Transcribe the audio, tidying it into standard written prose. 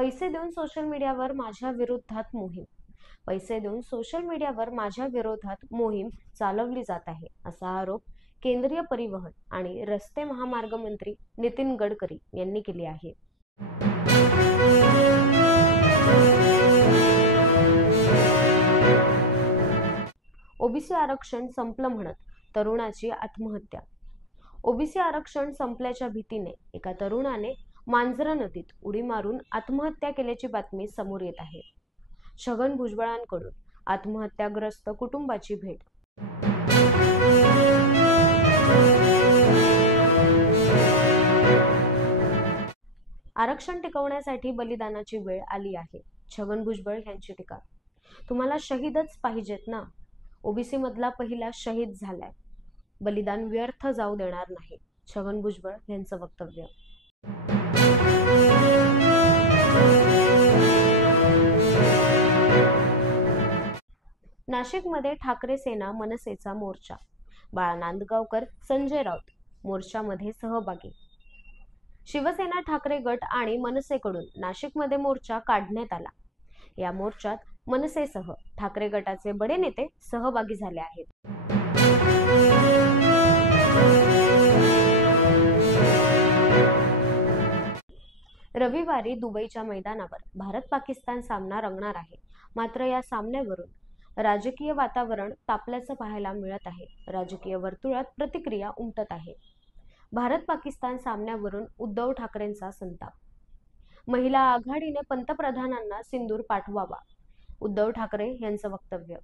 पैसे देऊन सोशल मीडियावर माझ्या विरोधात मोहीम. पैसे देऊन सोशल मीडियावर माझ्या विरोधात मोहीम चालवली जात आहे, असा आरोप केंद्रीय परिवहन आणि रस्ते महामार्ग मंत्री नितीन गडकरी यांनी केली आहे. ओबीसी आरक्षण संपलं म्हणत तरुणाची आत्महत्या. ओबीसी आरक्षण संपल्याच्या भीतीने एका तरुणाने मांजरा नदीत उडी मारून आत्महत्या केल्याची बातमी समोर येत आहे. छगन भुजबळांकडून आत्महत्याग्रस्त कुटुंबाची भेट. आरक्षण टिकवण्यासाठी बलिदानाची वेळ आली आहे. छगन भुजबळ यांची टीका. तुम्हाला शहीदच पाहिजेत ना? ओबीसी मधला पहिला शहीद झालाय, बलिदान व्यर्थ जाऊ देणार नाही. छगन भुजबळ यांचं वक्तव्य. नाशिकमध्ये ठाकरे सेना मनसेचा मोर्चा. बाळा नांदगावकर, संजय राऊत मोर्चामध्ये सहभागी. शिवसेना, ठाकरे गट आणि मनसेकडून नाशिकमध्ये मोर्चा काढण्यात आला. या मोर्चात मनसेसह ठाकरे गटाचे बडे नेते सहभागी झाले आहेत. रविवारी दुबईच्या मैदानावर भारत-पाकिस्तान सामना रंगणार आहे. मात्र या सामन्यावरून राजकीय वातावरण तापल्याचं पाहायला मिळत आहे. राजकीय वर्तुळात प्रतिक्रिया उमटत आहे. भारत-पाकिस्तान सामन्यावरून उद्धव ठाकरेंचा संताप. महिला आघाडीने पंतप्रधानांना सिंदूर पाठवावा. उद्धव ठाकरे यांचं वक्तव्य.